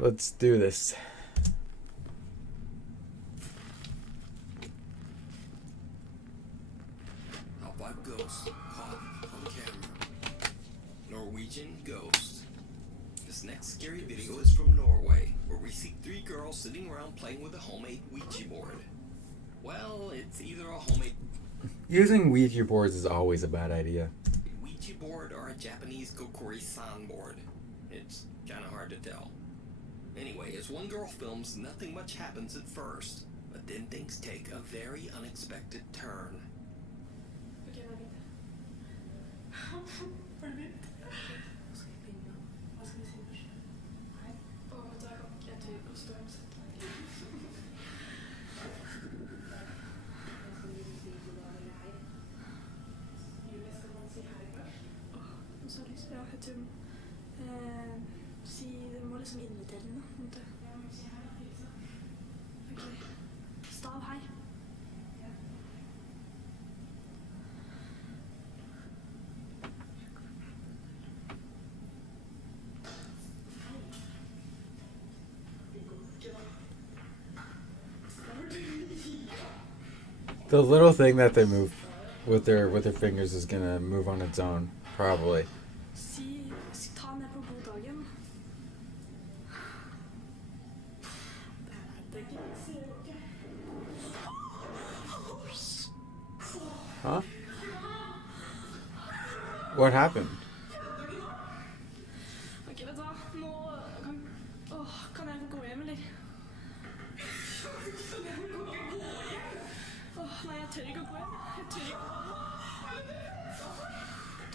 Let's do this. Top 5 ghosts caught on camera. Norwegian ghost. This next scary video is from Norway, where we see 3 girls sitting around playing with a homemade Ouija board. Well, it's either a homemade Using Ouija boards is always a bad idea. Ouija board or a Japanese Kokori-san board. It's kind of hard to tell. Anyway, as one girl films, nothing much happens at first, but then things take a very unexpected turn. Okay, Hva skal vi begynne? Hva skal vi si først? Nei. Vet du, jeg tror ikke å stå og sette meg. Julie, skal man si hei først? Nå så lyst. Ja, jeg tror du må liksom invitere den da. Ja, men si hei da, hilse. Ok. Stav hei. The little thing that they move with their fingers is gonna move on its own, probably. Ta ned på god dagen. Huh? What happened? Ok, vet du hva? Nå kan jeg få gå hjem, eller? Nei, jeg tør ikke å gå hjem. Jeg tør ikke.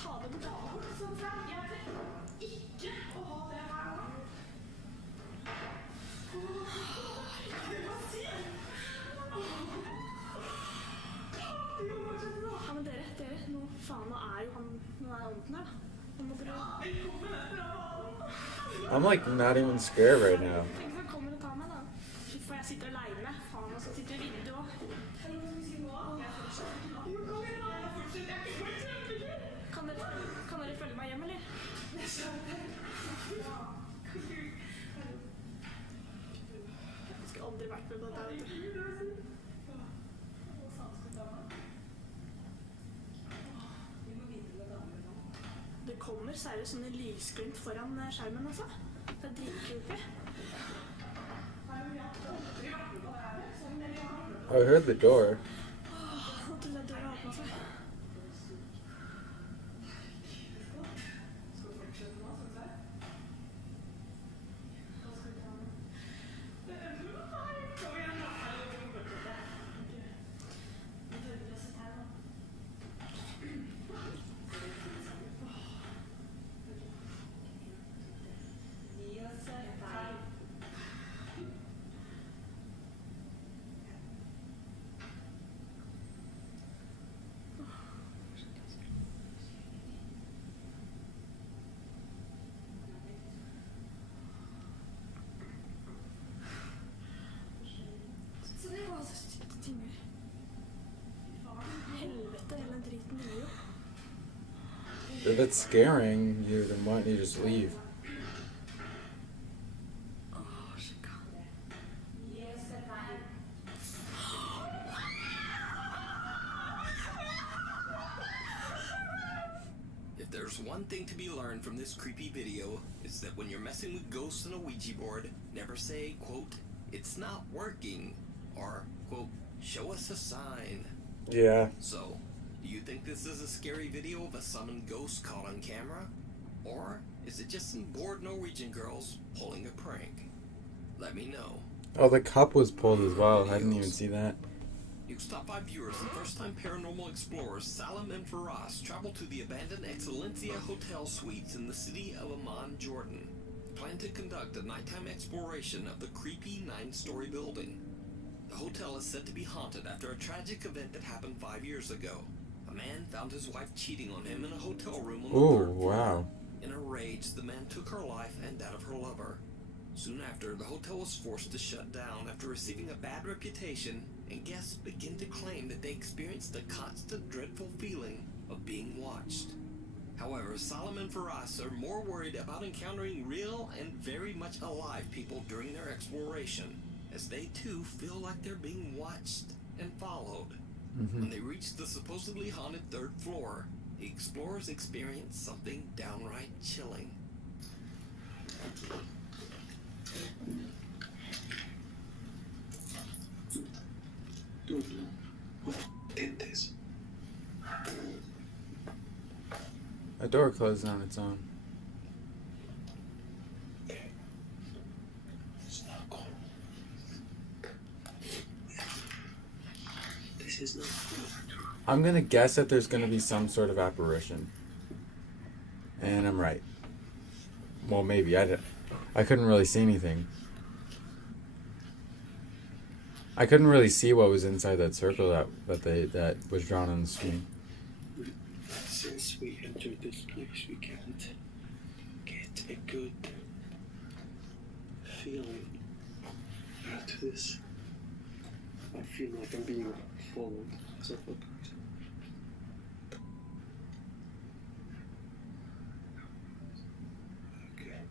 Ta det bort. Jeg tør ikke å ha det her nå. Ja, men dere, nå faen, nå er ånden her, da. Nå må dere... I'm like not even scared right now. Tenk hvis han kommer og tar meg, da. Shit, for jeg sitter alene. Faen, og så sitter vinduet også. Kan dere følge meg hjem, eller? Jeg skulle aldri vært med på dette, vet du. Det kommer seriøst sånne lysglimt foran skjermen, altså. Det er dritcreepy. I heard the door. Nå trodde jeg døra åpnet seg. Helvete, hele driten er jo. If it's scaring you, then why don't you just leave? If there's one thing to be learned from this creepy video, it's that when you're messing with ghosts on a Ouija board, never say, quote, "It's not working," or, quote, "Show us a sign." Yeah. So, do you think this is a scary video of a summoned ghost caught on camera? Or is it just some bored Norwegian girls pulling a prank? Let me know. Oh, the cup was pulled as well. I didn't even see that. News Top 5 viewers and first-time Paranormal Explorers Salam and Faraz travel to the abandoned Excellencia Hotel Suites in the city of Amman, Jordan. Plan to conduct a nighttime exploration of the creepy 9-story building. The hotel is said to be haunted after a tragic event that happened 5 years ago. A man found his wife cheating on him in a hotel room on the Oh, 3rd floor. wow. In a rage, the man took her life and that of her lover. Soon after, the hotel was forced to shut down after receiving a bad reputation, and guests began to claim that they experienced a constant dreadful feeling of being watched. However, Salam and Faraz are more worried about encountering real and very much alive people during their exploration, as they too feel like they're being watched and followed. When they reach the supposedly haunted third floor, the explorers experience something downright chilling. Don't know what did this. A door closed on its own. Okay. It's not cool. This is not cool. I'm gonna guess that there's gonna be some sort of apparition. And I'm right. Well, maybe. I couldn't really see anything. I couldn't really see what was inside that circle that was drawn on the screen. Since we entered this place, we can't get a good feeling after this. I feel like I'm being followed as a person. Okay.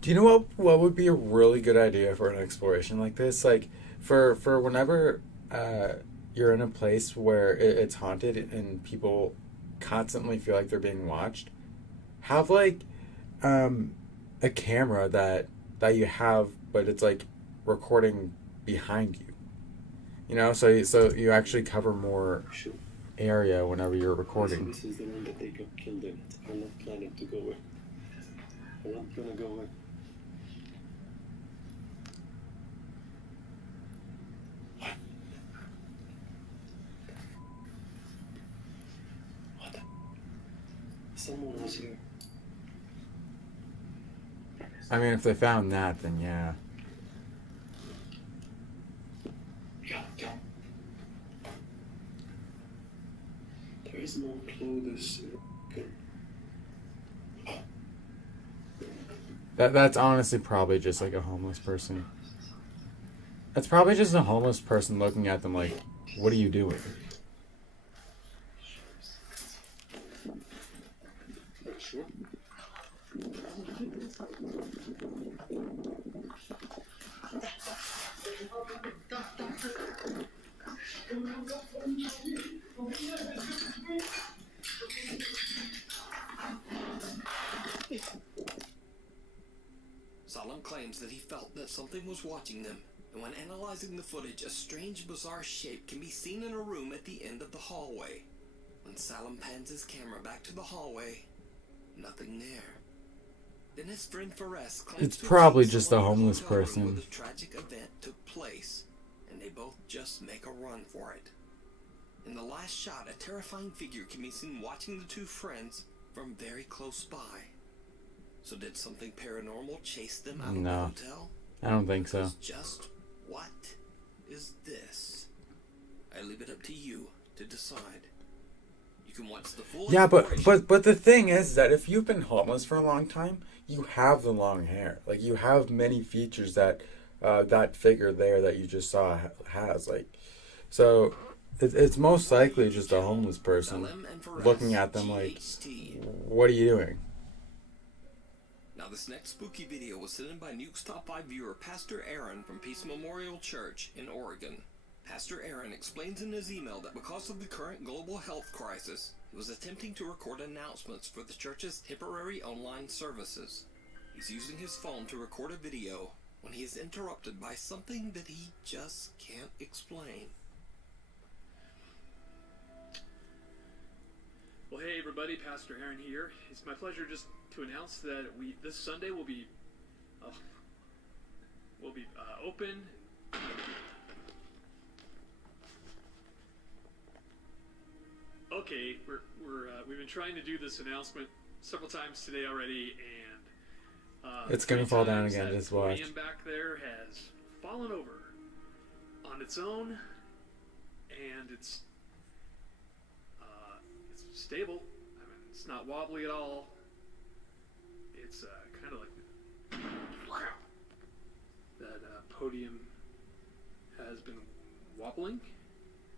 Do you know what would be a really good idea for an exploration like this? Like, for whenever you're in a place where it's haunted and people constantly feel like they're being watched, have like a camera that you have, but it's like recording behind you. You know, so you actually cover more Sure. area whenever you're So recording. this is the one that they got killed in. I'm not planning to go in. I'm not gonna go in. What? What? Someone was here. I mean, if they found that, then yeah. Go. There is no clothes. That's honestly probably just like a homeless person. That's probably just a homeless person looking at them like, what are you doing? Sure. Salam claims that he felt that something was watching them, and when analyzing the footage, a strange, bizarre shape can be seen in a room at the end of the hallway. When Salam pans his camera back to the hallway, nothing there. Then his friend Faraz claims It's to have probably seen just someone a in the homeless hotel room person. where the tragic event took place, and they both just make a run for it. In the last shot, a terrifying figure can be seen watching the two friends from very close by. So did something paranormal chase them out of the No. hotel? I don't think so. Because just what is this? I leave it up to you to decide. You can watch the full Yeah, exploration. but the thing is that if you've been homeless for a long time, you have the long hair. Like, you have many features that that figure there that you just saw has. Like, so it's most likely just a homeless person Salam and Faraz, looking at them like, GHT. what are you doing? Now, this next spooky video was sent in by Nuke's Top 5 viewer, Pastor Aaron from Peace Memorial Church in Oregon. Pastor Aaron explains in his email that because of the current global health crisis, he was attempting to record announcements for the church's temporary online services. He's using his phone to record a video when he is interrupted by something that he just can't explain. Well, hey everybody, Pastor Aaron here. It's my pleasure just to announce that this Sunday will be open. Okay, we've been trying to do this announcement several times today already, and It's gonna fall down times again, that just watch. podium back there has fallen over on its own, and it's stable. I mean, it's not wobbly at all. It's kind of like that podium has been wobbling.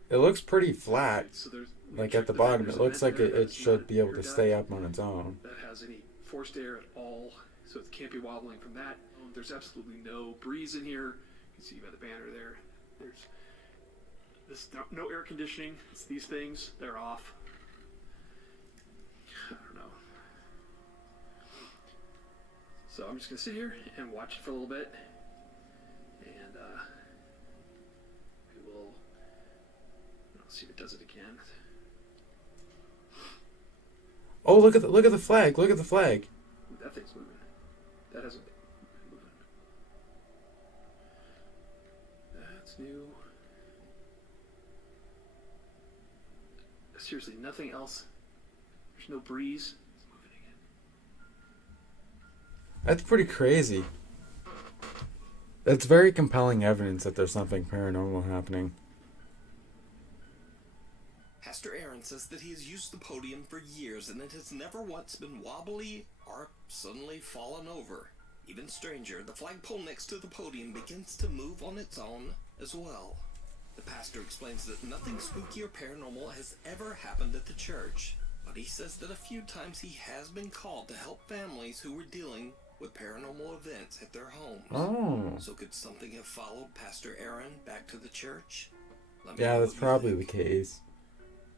It looks pretty flat. So there's Like at the bottom, it looks like it should be able to stay up on its own. that has any forced air at all, so it can't be wobbling from that. There's absolutely no breeze in here. You can see by the banner there. There's no air conditioning. It's these things. They're off. I don't know. So I'm just gonna sit here and watch it for a little bit, and we will see if it does it again. Oh, look at the flag! Look at the flag! Ooh, that thing's moving. That hasn't been moving. That's new. Seriously, nothing else. There's no breeze. It's moving again. That's pretty crazy. That's very compelling evidence that there's something paranormal happening. Pastor Aaron says that he has used the podium for years and it has never once been wobbly or suddenly fallen over. Even stranger, the flagpole next to the podium begins to move on its own as well. The pastor explains that nothing spooky or paranormal has ever happened at the church, but he says that a few times he has been called to help families who were dealing with paranormal events at their homes. Oh. So could something have followed Pastor Aaron back to the church? Yeah, that's probably the case.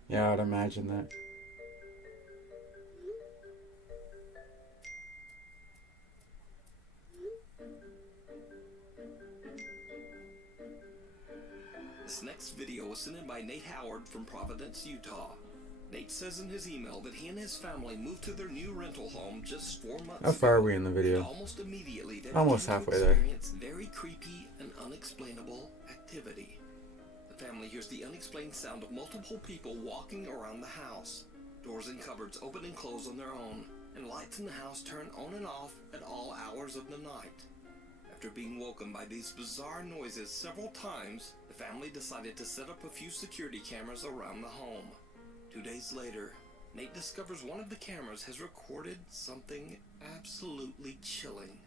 Yeah, I'd imagine that. This next video was sent in by Nate Howard from Providence, Utah. Nate says in his email that he and his family moved to their new rental home just 4 months How far ago, are we in the video? and almost immediately they Almost began halfway to there. experience very creepy and unexplainable activity. The family hears the unexplained sound of multiple people walking around the house. Doors and cupboards open and close on their own, and lights in the house turn on and off at all hours of the night. After being woken by these bizarre noises several times, the family decided to set up a few security cameras around the home. 2 days later, Nate discovers one of the cameras has recorded something absolutely chilling.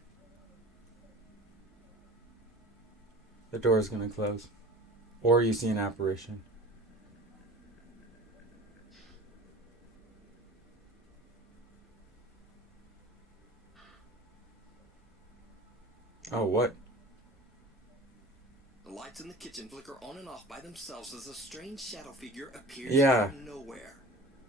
The door's gonna close. Or you see an apparition. Oh, what? The lights in the kitchen flicker on and off by themselves as a strange shadow figure appears from nowhere.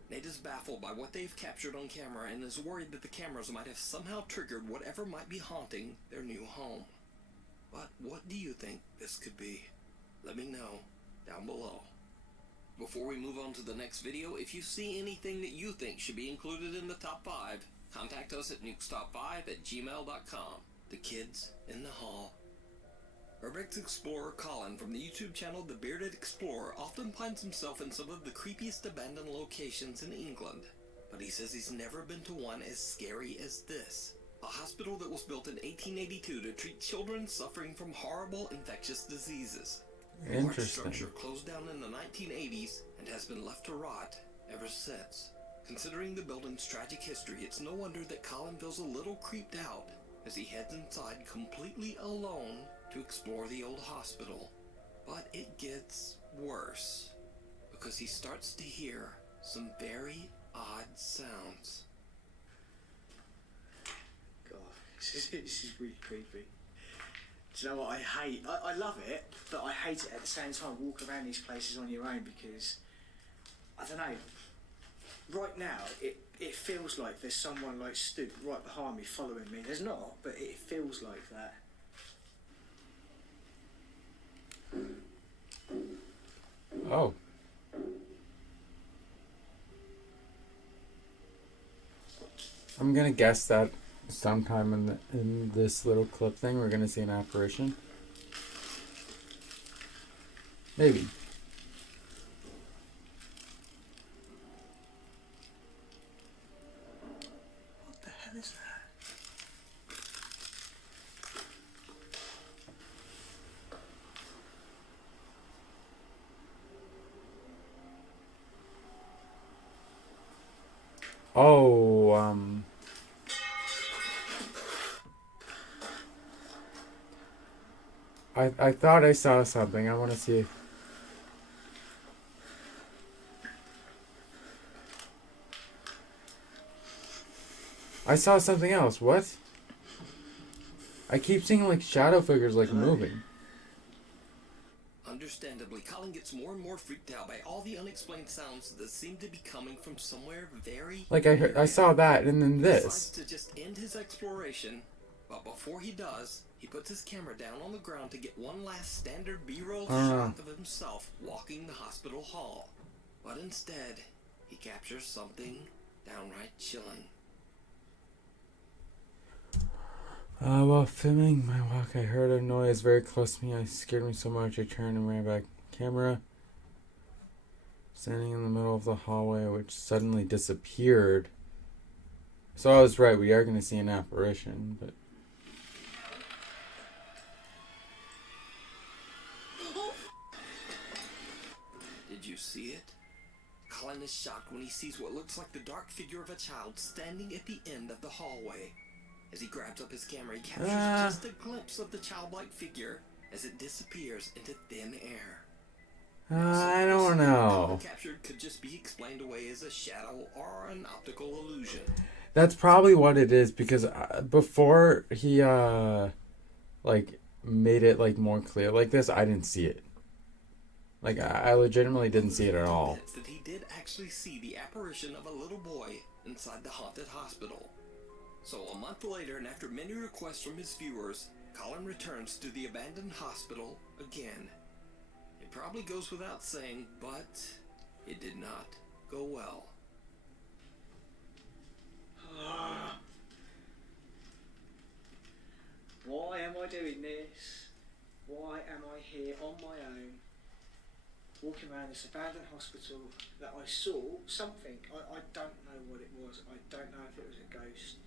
Nate is baffled by what they've captured on camera and is worried that the cameras might have somehow triggered whatever might be haunting their new home. But what do you think this could be? Let me know down below. Before we move on to the next video, if you see anything that you think should be included in the top 5, contact us at nukestop5@gmail.com. The kids in the hall. Urbex explorer Colin from the YouTube channel The Bearded Explorer often finds himself in some of the creepiest abandoned locations in England, but he says he's never been to one as scary as this. A hospital that was built in 1882 to treat children suffering from horrible infectious diseases. The large Interesting. structure closed down in the 1980s and has been left to rot ever since. Considering the building's tragic history, it's no wonder that Colin feels a little creeped out as he heads inside completely alone to explore the old hospital. But it gets worse, because he starts to hear some very odd sounds. God, this is really creepy. Do you know what I hate? I love it, but I hate it at the same time. Walk around these places on your own because, I don't know, right now it feels like there's someone like stood right behind me following me. There's not, but it feels like that. Oh. I'm gonna guess that sometime in this little clip thing we're gonna see an apparition. Maybe. What the hell is that? Oh, I thought I saw something. I want to see if... I saw something else. What? I keep seeing like shadow figures like moving. Understandably, Colin gets more and more freaked out by all the unexplained sounds that seem to be coming from somewhere very... Like I saw that and then He this. decides to just end his exploration, but before he does, he puts his camera down on the ground to get one last standard B-roll shot of himself walking the hospital hall. But instead, he captures something downright chilling. While filming my walk, I heard a noise very close to me. It scared me so much I turned and ran back. Camera standing in the middle of the hallway, which suddenly disappeared. So I was right. We are going to see an apparition, but Did you see it? Colin is shocked when he sees what looks like the dark figure of a child standing at the end of the hallway. As he grabs up his camera, he captures just a glimpse of the childlike figure as it disappears into thin air. I don't know. Captured could just be explained away as a shadow or an optical illusion. That's probably what it is, because before he like made it like more clear like this, I didn't see it. Like I legitimately didn't see it at all. That he did actually see the apparition of a little boy inside the haunted hospital. So a month later, and after many requests from his viewers, Colin returns to the abandoned hospital again. It probably goes without saying, but it did not go well. Why am I doing this? Why am I here on my own, walking around this abandoned hospital that I saw something? I don't know what it was. I don't know if it was a ghost.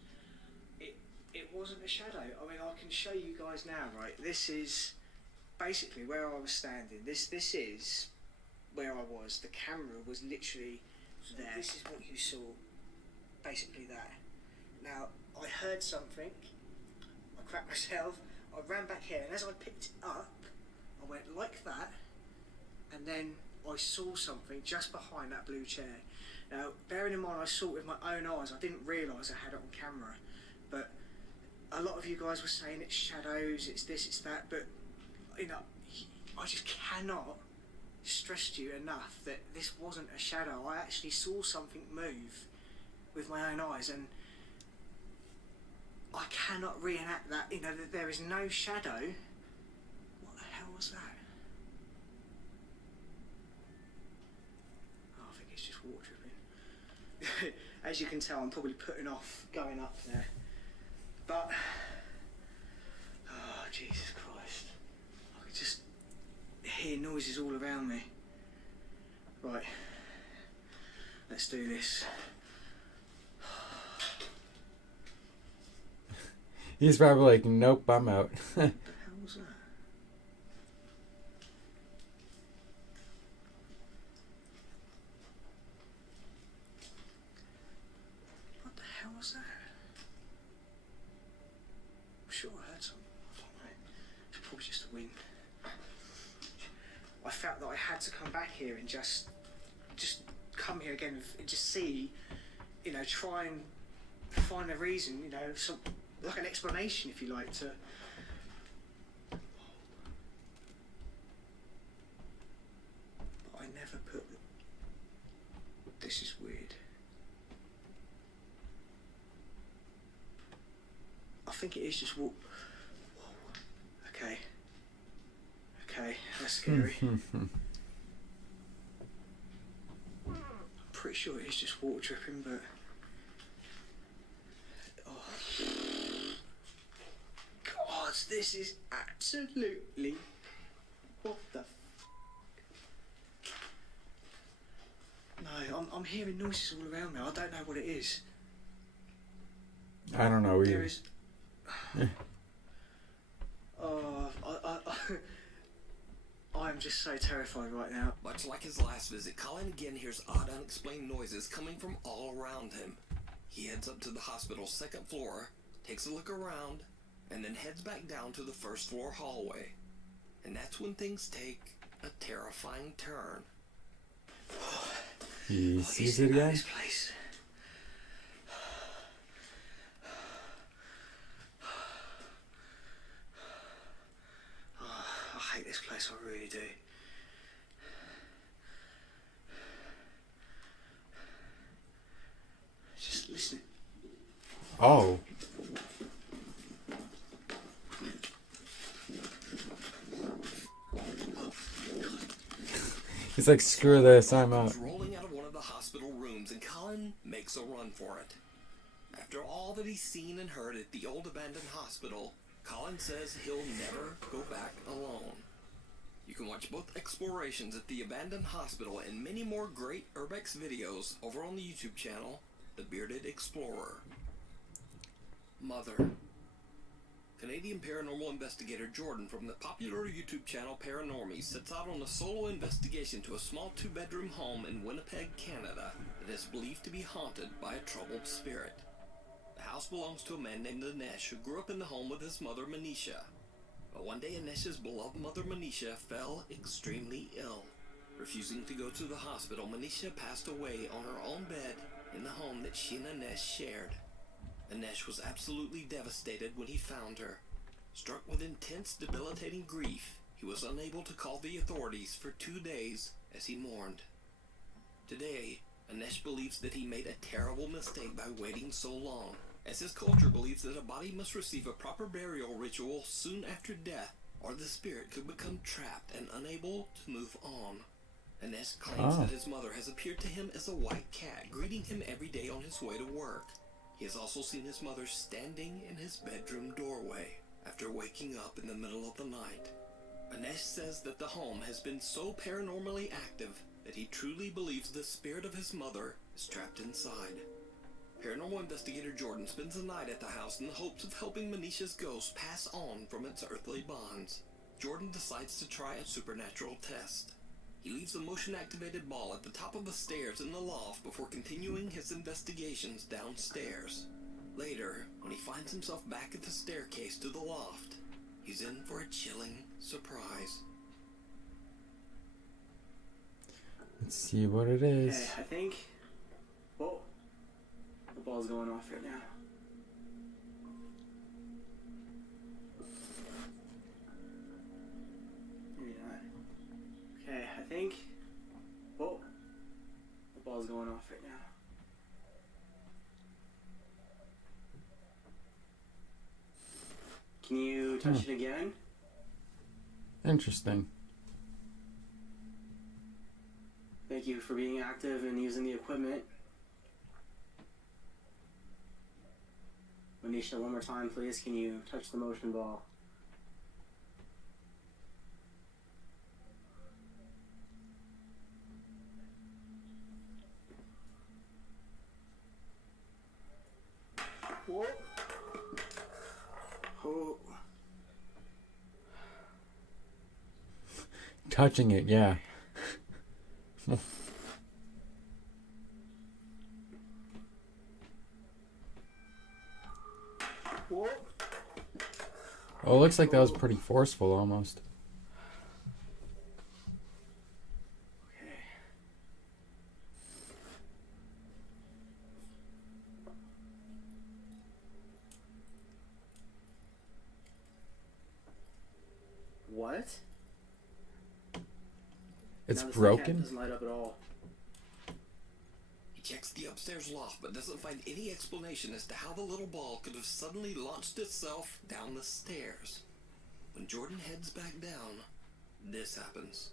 It wasn't a shadow. I mean, I can show you guys now, right? This is basically where I was standing. This is where I was. The camera was literally there. This is what you saw. Basically that. Now, I heard something. I cracked myself. I ran back here, and as I picked it up, I went like that, and then I saw something just behind that blue chair. Now, bearing in mind I saw it with my own eyes, I didn't realise I had it on camera, but a lot of you guys were saying it's shadows, it's this, it's that, but you know, I just cannot stress to you enough that this wasn't a shadow. I actually saw something move with my own eyes, and I cannot reenact that. You know, that there is no shadow. What the hell was that? Oh, I think it's just water dripping. As you can tell, I'm probably putting off going up there. But, oh, Jesus Christ. I could just hear noises all around me. Right, let's do this. He's probably like, nope, I'm out. What the hell was that? What the hell was that? I'm sure I heard something. I don't know. It's probably just the wind. I felt that I had to come back here and just come here again and just see, you know, try and find a reason, you know, some, like an explanation, if you like, to. But I never put. This is weird. I think it is just walk. Okay. Okay, that's scary. I'm pretty sure it is just water dripping, but. Oh. God, this is absolutely. What the. No, I'm hearing noises all around me. I don't know what it is. I don't know either. There is. Oh, I'm just so terrified right now. Much like his last visit, Colin again hears odd, unexplained noises coming from all around him. He heads up to the hospital's second floor, takes a look around, and then heads back down to the first floor hallway. And that's when things take a terrifying turn. He sees it again? This place. hate this place, I really do. Just listen. Oh. He's like, screw this, I'm out. He's rolling out of one of the hospital rooms, and Colin makes a run for it. After all that he's seen and heard at the old abandoned hospital, Colin says he'll never go back alone. You can watch both explorations at the abandoned hospital and many more great Urbex videos over on the YouTube channel, The Bearded Explorer. Mother. Canadian paranormal investigator Jordan from the popular YouTube channel Paranormies sets out on a solo investigation to a small 2-bedroom home in Winnipeg, Canada that is believed to be haunted by a troubled spirit. The house belongs to a man named Anesh who grew up in the home with his mother Manisha. But one day Anesh's beloved mother Manisha fell extremely ill. Refusing to go to the hospital, Manisha passed away on her own bed in the home that she and Anesh shared. Anesh was absolutely devastated when he found her. Struck with intense, debilitating grief, he was unable to call the authorities for 2 days as he mourned. Today, Anesh believes that he made a terrible mistake by waiting so long, as his culture believes that a body must receive a proper burial ritual soon after death, or the spirit could become trapped and unable to move on. Anesh claims that his mother has appeared to him as a white cat, greeting him every day on his way to work. He has also seen his mother standing in his bedroom doorway after waking up in the middle of the night. Anesh says that the home has been so paranormally active that he truly believes the spirit of his mother is trapped inside. Paranormal investigator Jordan spends the night at the house in the hopes of helping Manisha's ghost pass on from its earthly bonds. Jordan decides to try a supernatural test. He leaves a motion-activated ball at the top of the stairs in the loft before continuing his investigations downstairs. Later, when he finds himself back at the staircase to the loft, he's in for a chilling surprise. Let's see what it is. Okay, I think... Whoa. The ball's going off right now. Maybe not. Okay, I think... Whoa. The ball's going off right now. Can you touch it again? Interesting. Thank you for being active and using the equipment. Manisha, one more time, please. Can you touch the motion ball? Whoa. Oh. Touching it, yeah. Whoa. Oh, it looks like that was pretty forceful almost. Okay. What? It's Now this broken? doesn't light up at all. He checks the upstairs loft but doesn't find any explanation as to how the little ball could have suddenly launched itself down the stairs. When Jordan heads back down, this happens.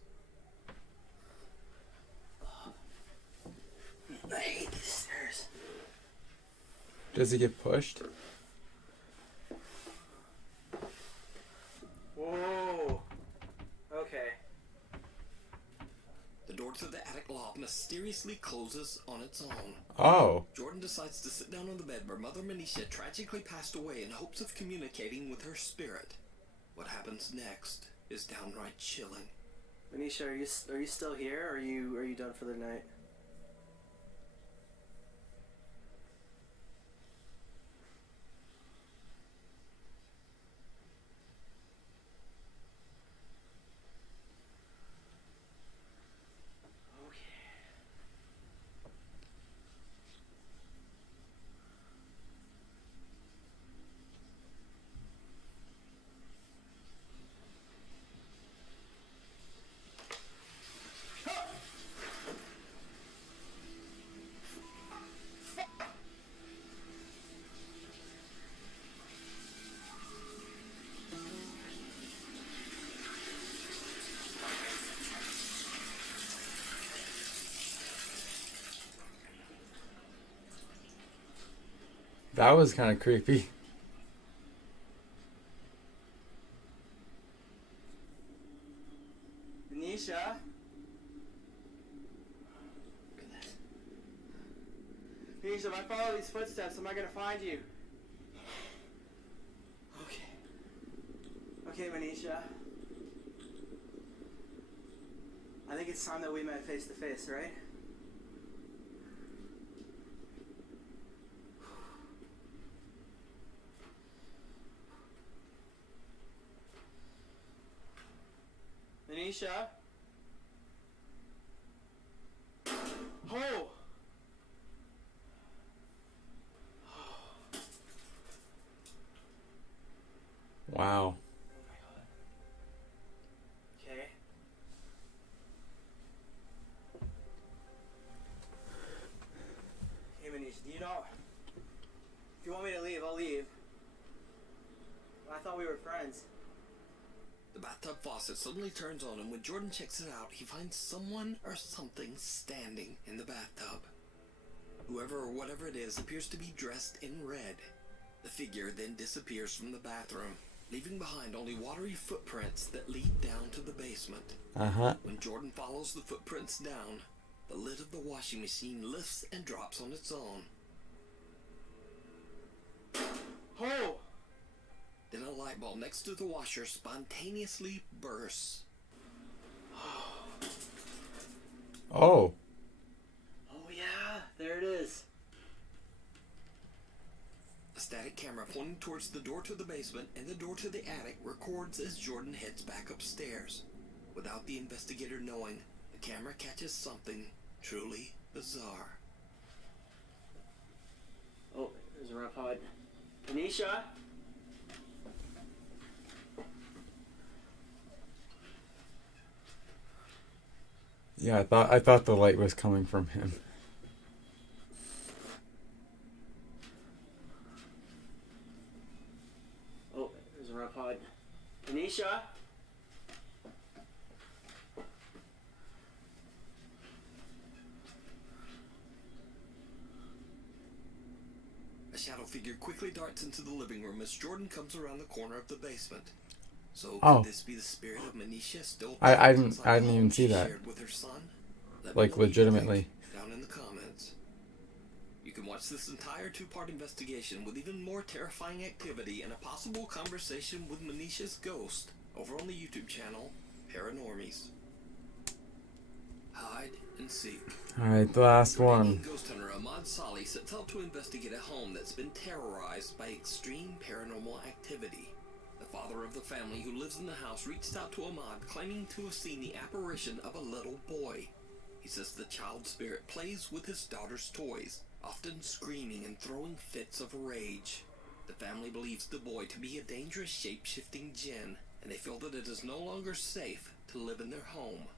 I hate these stairs. Does he get pushed? Whoa. Okay. The door to the attic loft mysteriously closes on its own. Oh. Jordan decides to sit down on the bed where Mother Manisha tragically passed away in hopes of communicating with her spirit. What happens next is downright chilling. Manisha, are you still here? Or are you done for the night? That was kind of creepy. Venetia? Venetia, if I follow these footsteps, am I gonna find you? Okay. Okay, Venetia. I think it's time that we met face to face, right? Venetia? Oh! Wow. Okay. Hey, Venetia, do you know... If you want me to leave, I'll leave. I thought we were friends. The bathtub faucet suddenly turns on, and when Jordan checks it out, he finds someone or something standing in the bathtub. Whoever or whatever it is appears to be dressed in red. The figure then disappears from the bathroom, leaving behind only watery footprints that lead down to the basement. Uh-huh. When Jordan follows the footprints down, the lid of the washing machine lifts and drops on its own. Oh! Then a light bulb next to the washer spontaneously bursts. Oh. Oh yeah, there it is. A static camera pointing towards the door to the basement and the door to the attic records as Jordan heads back upstairs. Without the investigator knowing, the camera catches something truly bizarre. Oh, there's a rough hide. Venetia? Yeah, I thought the light was coming from him. Oh, there's a rough hide. Venetia? A shadow figure quickly darts into the living room as Jordan comes around the corner of the basement. So could this be the spirit of Manisha still? I didn't even see that. Shared with her son? Let Like, me know what you legitimately. think down in the comments. You can watch this entire two-part investigation with even more terrifying activity and a possible conversation with Manisha's ghost over on the YouTube channel Paranormies. Hide and seek. Alright, the last one. Ghost hunter Ahmad Salih sets out to investigate a home that's been terrorized by extreme paranormal activity. The father of the family who lives in the house reached out to Ahmad, claiming to have seen the apparition of a little boy. He says the child spirit plays with his daughter's toys, often screaming and throwing fits of rage. The family believes the boy to be a dangerous shape-shifting jinn, and they feel that it is no longer safe to live in their home.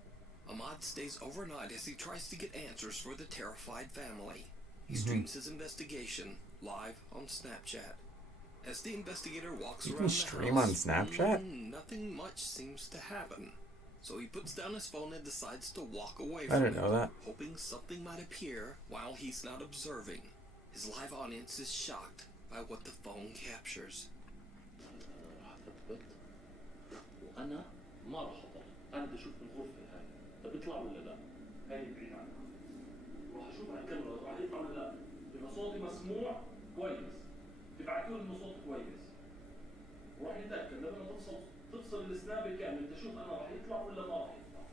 Ahmad stays overnight as he tries to get answers for the terrified family. He streams his investigation live on Snapchat. As the investigator walks around the stream house, on Snapchat? nothing much seems to happen. So he puts down his phone and decides to walk away I from didn't it, know that. hoping something might appear while he's not observing. His live audience is shocked by what the phone captures. وأنا ما راح أطلع، أنا بدي أشوف الغرفة هاي، طب بيطلع ولا لا؟ هاي يبين عنها. راح أشوف على الكاميرا راح يطلع ولا لا؟ إذا صوتي مسموع كويس، تبعتوا لي إنه صوت كويس. وراح يتأكد لما تفصل السناب كامل تشوف أنا راح يطلع ولا ما راح يطلع.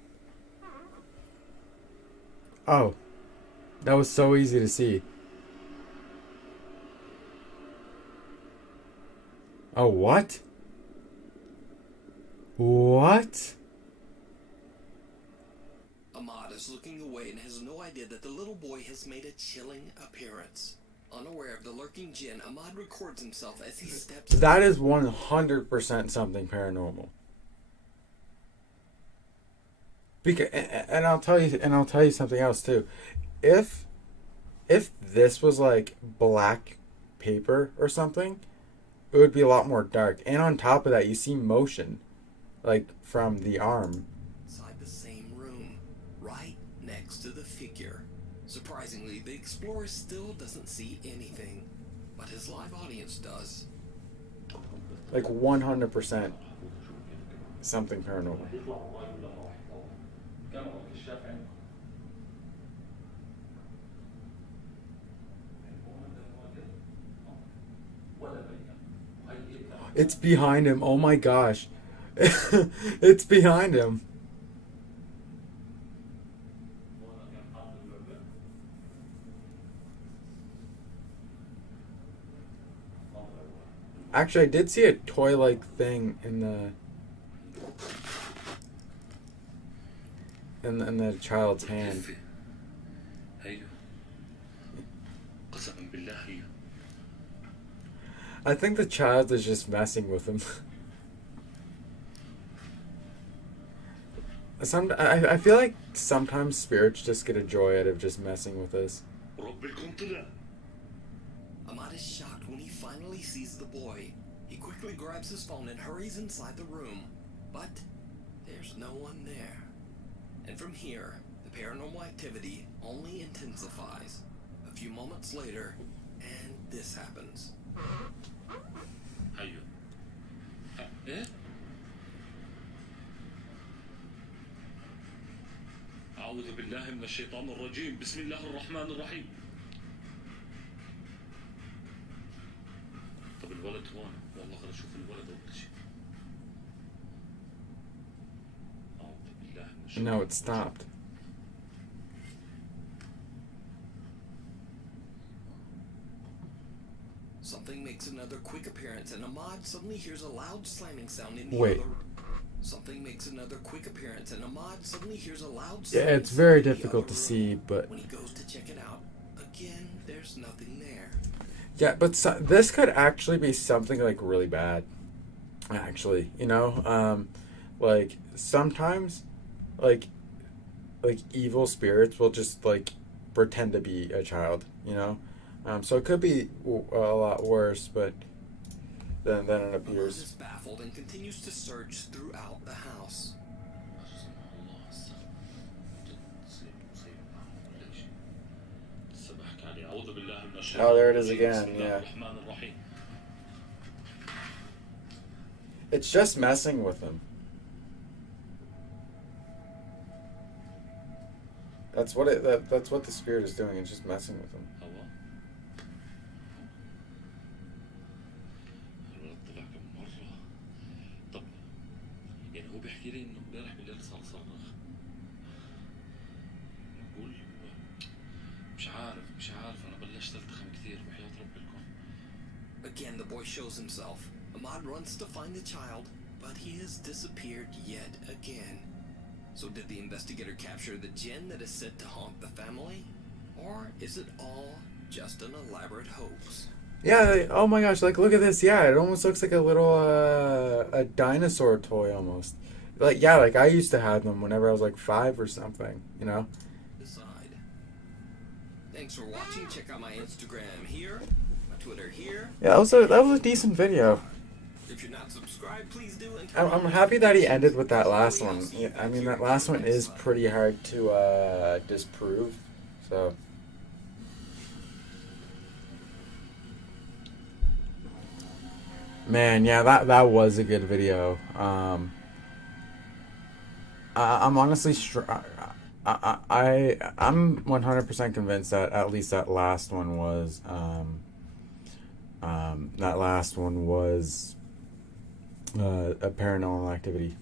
Oh. That was so easy to see. Oh, what? What? Ahmad is looking away and has no idea that the little boy has made a chilling appearance. Unaware of the lurking jinn, Ahmad records himself as he steps... That is 100% something paranormal. Because, and I'll tell you something else too. If this was like black paper or something, it would be a lot more dark. And on top of that, you see motion, like from the arm. Inside the same room, right next to the figure. Surprisingly, the explorer still doesn't see anything. but his live audience does. Like 100% something paranormal. يطلع وراي ولا ما راح يطلع؟ كاميرا كشاف عندكم. ولا بين. وهي هيك. It's behind him. Oh my gosh. It's behind him. Actually, I did see a toy-like thing in the child's hand. هيو. قسما بالله هيو. I think the child is just messing with him. I feel like sometimes spirits just get a joy out of just messing with us. ورب الكون طلع. Ahmad is shocked when he finally sees the boy. He quickly grabs his phone and hurries inside the room. But there's no one there. And from here, the paranormal activity only intensifies. A few moments later, and this happens. هيو. ايه؟ أعوذ بالله من الشيطان الرجيم. بسم الله الرحمن الرحيم. طب الولد هون. والله خلينا نشوف الولد أول شيء. أعوذ بالله من الشيطان. No, it stopped. Something makes another quick appearance, and Ahmad suddenly hears a loud slamming sound in the Wait. other. Something makes another quick appearance, and Ahmad suddenly hears a loud Yeah, slamming it's sound very in the difficult other to room. see, but When he goes to check it out, again, there's nothing there. yeah, but this could actually be something like really bad. Actually, you know, like sometimes, like evil spirits will just like pretend to be a child, you know. So it could be a lot worse, but than it Ahmad appears. is baffled and continues to search throughout the house. Oh, there it is again, yeah. It's just messing with him. That's what that's what the spirit is doing. It's just messing with him. الولد طلع كم مرة. طب يعني هو بيحكي لي انه امبارح بالليل صار صرخ. بقول مش عارف انا بلشت التخم كثير بحياة رب الكون. Again, the boy shows himself. Ahmad runs to find the child, but he has disappeared yet again. So did the investigator capture the jinn that is said to haunt the family? Or is it all just an elaborate hoax? Yeah. Oh my gosh! Like, look at this. Yeah, it almost looks like a little a dinosaur toy almost. Like, yeah, like I used to have them whenever I was like 5 or something. You know. Decide. Thanks for watching. Check out my Instagram here, my Twitter here. Yeah, that was a decent video. If you're not subscribed, please do. And I'm happy that he ended with that last one. Yeah, I mean, that last one is pretty hard to disprove. So. Man, yeah, that was a good video. I'm honestly I'm 100% convinced that at least that last one was a paranormal activity.